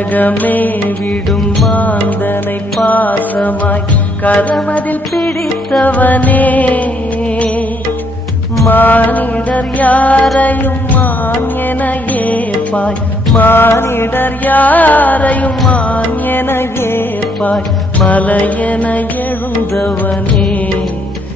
கனகமே விடும் மாந்தனை பாசமாய் கரமதில் பிடித்தவனே, மானிடர் யாரையும் மான் என ஏற்பாய், மானிடர் யாரையும் மான் என ஏற்பாய், மலையென எழுந்தவனே.